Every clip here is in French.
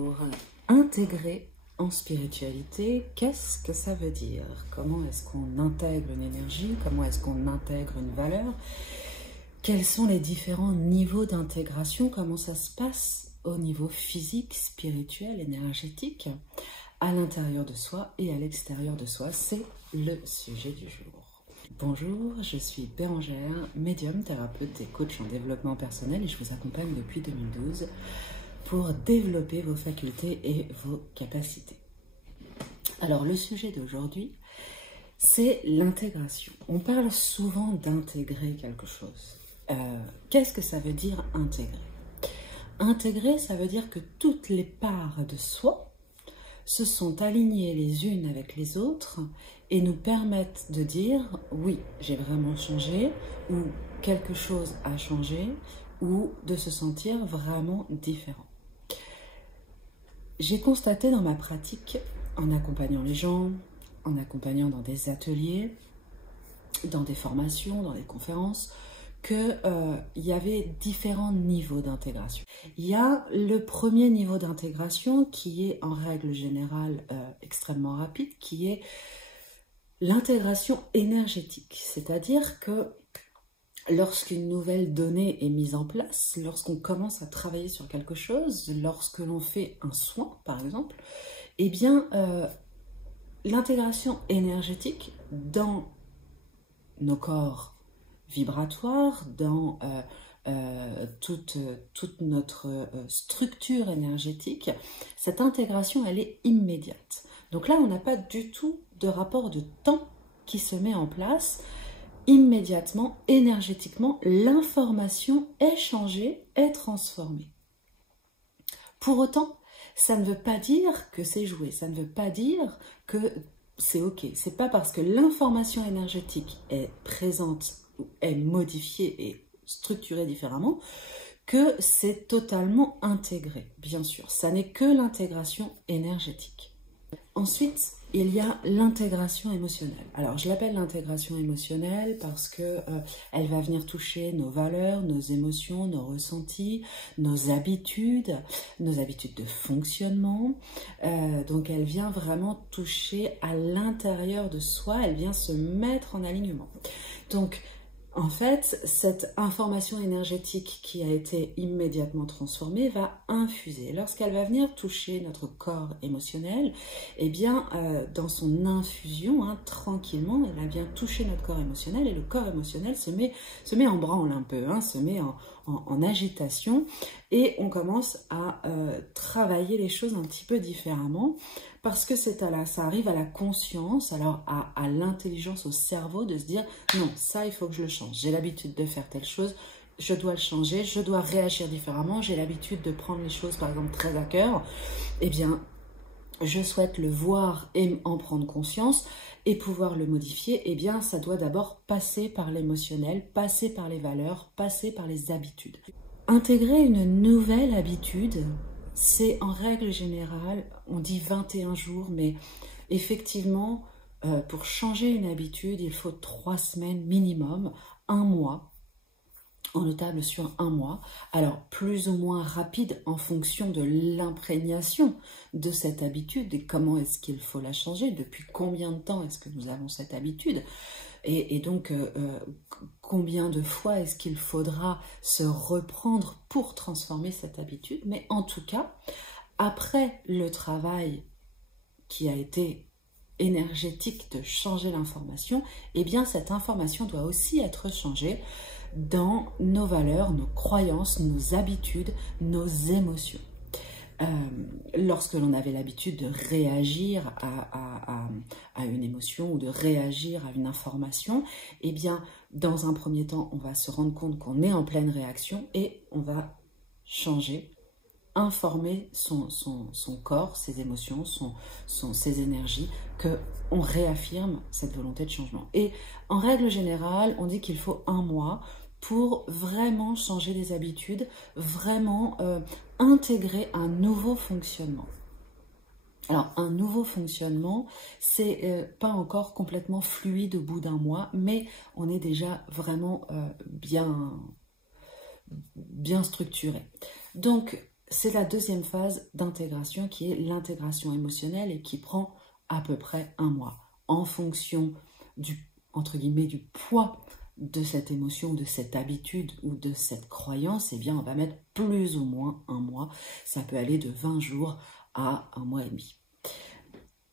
Bonjour. Intégrer en spiritualité, qu'est-ce que ça veut dire? Comment est-ce qu'on intègre une énergie? Comment est-ce qu'on intègre une valeur? Quels sont les différents niveaux d'intégration? Comment ça se passe au niveau physique, spirituel, énergétique, à l'intérieur de soi et à l'extérieur de soi? C'est le sujet du jour. Bonjour, je suis Bérangère, médium, thérapeute et coach en développement personnel et je vous accompagne depuis 2012 pour développer vos facultés et vos capacités. Alors le sujet d'aujourd'hui, c'est l'intégration. On parle souvent d'intégrer quelque chose. Qu'est-ce que ça veut dire intégrer? Intégrer, ça veut dire que toutes les parts de soi se sont alignées les unes avec les autres et nous permettent de dire oui, j'ai vraiment changé, ou quelque chose a changé, ou de se sentir vraiment différent. J'ai constaté dans ma pratique, en accompagnant les gens, en accompagnant dans des ateliers, dans des formations, dans des conférences, qu'il y avait différents niveaux d'intégration. Il y a le premier niveau d'intégration qui est en règle générale extrêmement rapide, qui est l'intégration énergétique. C'est-à-dire que lorsqu'une nouvelle donnée est mise en place, lorsqu'on commence à travailler sur quelque chose, lorsque l'on fait un soin par exemple, eh bien l'intégration énergétique dans nos corps vibratoire, dans toute notre structure énergétique, cette intégration, elle est immédiate. Donc là, on n'a pas du tout de rapport de temps qui se met en place. Immédiatement, énergétiquement, l'information est changée, est transformée. Pour autant, ça ne veut pas dire que c'est joué, ça ne veut pas dire que c'est ok. C'est pas parce que l'information énergétique est présente, est modifiée et structurée différemment, que c'est totalement intégré, bien sûr. Ça n'est que l'intégration énergétique. Ensuite, il y a l'intégration émotionnelle. Alors, je l'appelle l'intégration émotionnelle parce que elle va venir toucher nos valeurs, nos émotions, nos ressentis, nos habitudes de fonctionnement. Donc, elle vient vraiment toucher à l'intérieur de soi, elle vient se mettre en alignement. Donc, en fait, cette information énergétique qui a été immédiatement transformée va infuser. Lorsqu'elle va venir toucher notre corps émotionnel, eh bien, dans son infusion, tranquillement, elle va bien toucher notre corps émotionnel et le corps émotionnel se met en branle un peu, se met en agitation et on commence à travailler les choses un petit peu différemment parce que ça arrive à la conscience, alors à l'intelligence, au cerveau de se dire non, ça il faut que je le change, j'ai l'habitude de faire telle chose, je dois le changer, je dois réagir différemment, j'ai l'habitude de prendre les choses par exemple très à cœur, eh bien je souhaite le voir et en prendre conscience et pouvoir le modifier, eh bien ça doit d'abord passer par l'émotionnel, passer par les valeurs, passer par les habitudes. Intégrer une nouvelle habitude, c'est en règle générale, on dit 21 jours, mais effectivement, pour changer une habitude, il faut 3 semaines minimum, 1 mois. On le table sur 1 mois, alors plus ou moins rapide en fonction de l'imprégnation de cette habitude et comment est-ce qu'il faut la changer, depuis combien de temps est-ce que nous avons cette habitude et donc combien de fois est-ce qu'il faudra se reprendre pour transformer cette habitude. Mais en tout cas, après le travail qui a été énergétique de changer l'information, eh bien cette information doit aussi être changée dans nos valeurs, nos croyances, nos habitudes, nos émotions. Lorsque l'on avait l'habitude de réagir à une émotion ou de réagir à une information, eh bien, dans un premier temps, on va se rendre compte qu'on est en pleine réaction et on va changer, informer son corps, ses émotions, ses énergies, qu'on réaffirme cette volonté de changement. Et en règle générale, on dit qu'il faut 1 mois pour vraiment changer les habitudes, vraiment intégrer un nouveau fonctionnement. Alors, un nouveau fonctionnement, c'est pas encore complètement fluide au bout d'1 mois, mais on est déjà vraiment bien structuré. Donc, c'est la deuxième phase d'intégration qui est l'intégration émotionnelle et qui prend à peu près 1 mois en fonction entre guillemets, du poids de cette émotion, de cette habitude ou de cette croyance. Eh bien, on va mettre plus ou moins 1 mois. Ça peut aller de 20 jours à 1 mois et demi.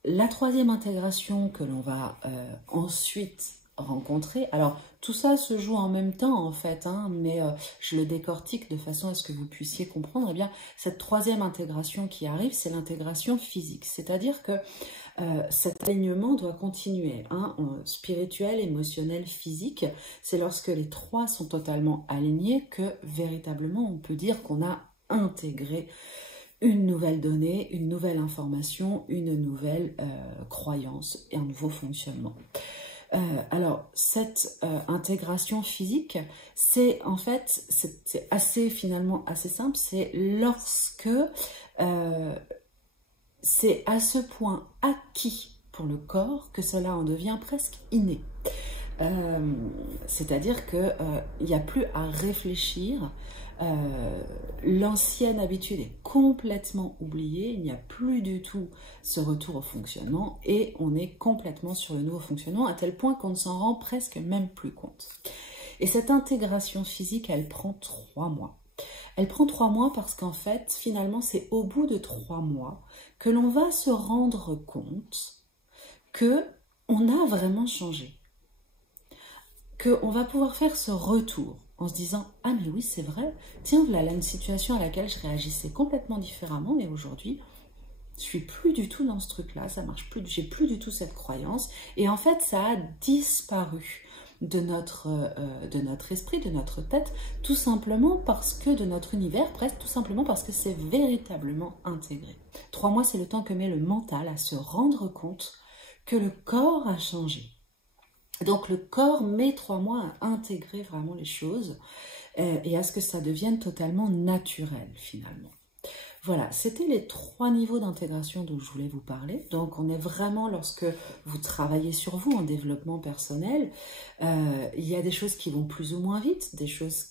La troisième intégration que l'on va ensuite rencontrer, alors tout ça se joue en même temps en fait, mais je le décortique de façon à ce que vous puissiez comprendre. Eh bien, cette troisième intégration qui arrive, c'est l'intégration physique, c'est-à-dire que cet alignement doit continuer, spirituel, émotionnel, physique. C'est lorsque les trois sont totalement alignés que véritablement on peut dire qu'on a intégré une nouvelle donnée, une nouvelle information, une nouvelle croyance et un nouveau fonctionnement. Alors, cette intégration physique, c'est en fait, c'est finalement assez simple, c'est lorsque c'est à ce point acquis pour le corps que cela en devient presque inné. C'est-à-dire qu'il n'y a plus à réfléchir, l'ancienne habitude est complètement oubliée, il n'y a plus du tout ce retour au fonctionnement et on est complètement sur le nouveau fonctionnement à tel point qu'on ne s'en rend presque même plus compte. Et cette intégration physique, elle prend 3 mois. Elle prend 3 mois parce qu'en fait, finalement, c'est au bout de 3 mois que l'on va se rendre compte que on a vraiment changé, qu'on va pouvoir faire ce retour en se disant « Ah mais oui, c'est vrai, tiens, là une situation à laquelle je réagissais complètement différemment, mais aujourd'hui, je suis plus du tout dans ce truc-là, ça marche plus, j'ai plus du tout cette croyance. » Et en fait, ça a disparu de notre esprit, de notre tête, tout simplement parce que, de notre univers, presque tout simplement parce que c'est véritablement intégré. 3 mois, c'est le temps que met le mental à se rendre compte que le corps a changé. Donc le corps met 3 mois à intégrer vraiment les choses et à ce que ça devienne totalement naturel finalement. Voilà, c'était les 3 niveaux d'intégration dont je voulais vous parler. Donc on est vraiment, lorsque vous travaillez sur vous en développement personnel, il y a des choses qui vont plus ou moins vite, des choses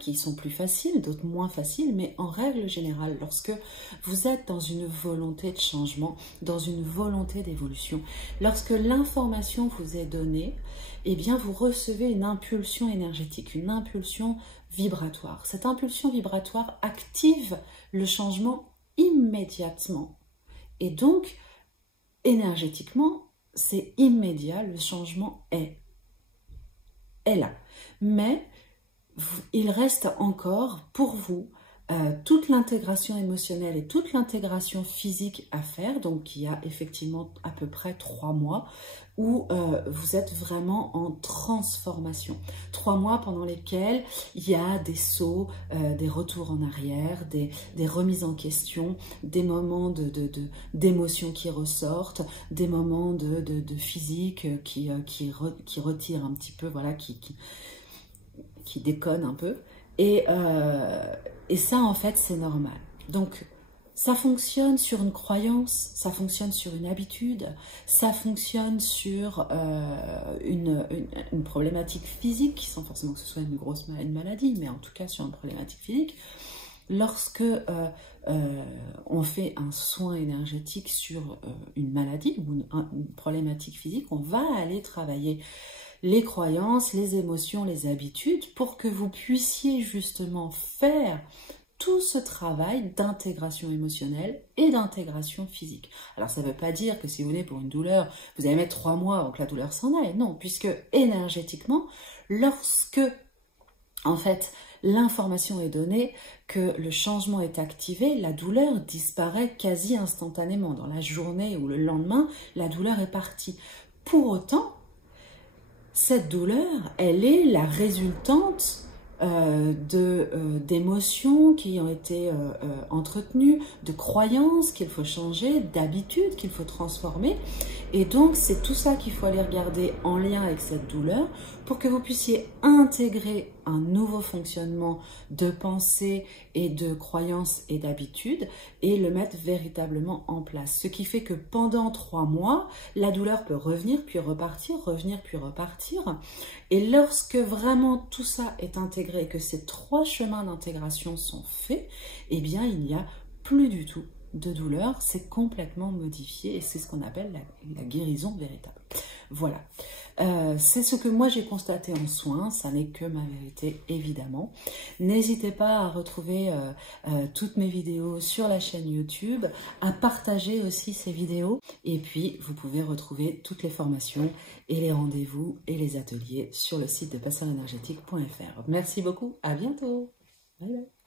qui sont plus faciles, d'autres moins faciles, mais en règle générale, lorsque vous êtes dans une volonté de changement, dans une volonté d'évolution, lorsque l'information vous est donnée, eh bien vous recevez une impulsion énergétique, une impulsion vibratoire. Cette impulsion vibratoire active le changement immédiatement. Et donc, énergétiquement, c'est immédiat, le changement est là. Mais il reste encore pour vous toute l'intégration émotionnelle et toute l'intégration physique à faire, donc il y a effectivement à peu près 3 mois où vous êtes vraiment en transformation. 3 mois pendant lesquels il y a des sauts, des retours en arrière, des remises en question, des moments d'émotions qui ressortent, des moments de physique qui retirent un petit peu, voilà, qui déconne un peu, et ça en fait c'est normal. Donc ça fonctionne sur une croyance, ça fonctionne sur une habitude, ça fonctionne sur une problématique physique, sans forcément que ce soit une maladie, mais en tout cas sur une problématique physique. Lorsque on fait un soin énergétique sur une maladie ou une problématique physique, on va aller travailler les croyances, les émotions, les habitudes, pour que vous puissiez justement faire tout ce travail d'intégration émotionnelle et d'intégration physique. Alors ça ne veut pas dire que si vous venez pour une douleur, vous allez mettre 3 mois avant que la douleur s'en aille, non, puisque énergétiquement, lorsque en fait l'information est donnée, que le changement est activé, la douleur disparaît quasi instantanément. Dans la journée ou le lendemain, la douleur est partie. Pour autant, cette douleur, elle est la résultante d'émotions qui ont été entretenues, de croyances qu'il faut changer, d'habitudes qu'il faut transformer. Et donc, c'est tout ça qu'il faut aller regarder en lien avec cette douleur pour que vous puissiez intégrer un nouveau fonctionnement de pensée et de croyances et d'habitudes et le mettre véritablement en place. Ce qui fait que pendant 3 mois, la douleur peut revenir puis repartir, revenir puis repartir. Et lorsque vraiment tout ça est intégré et que ces 3 chemins d'intégration sont faits, eh bien il n'y a plus du tout de douleur, c'est complètement modifié et c'est ce qu'on appelle la guérison véritable. Voilà, c'est ce que moi j'ai constaté en soins, ça n'est que ma vérité évidemment. N'hésitez pas à retrouver toutes mes vidéos sur la chaîne YouTube, à partager aussi ces vidéos et puis vous pouvez retrouver toutes les formations et les rendez-vous et les ateliers sur le site de passeursénergétique.fr. Merci beaucoup, à bientôt. Bye bye.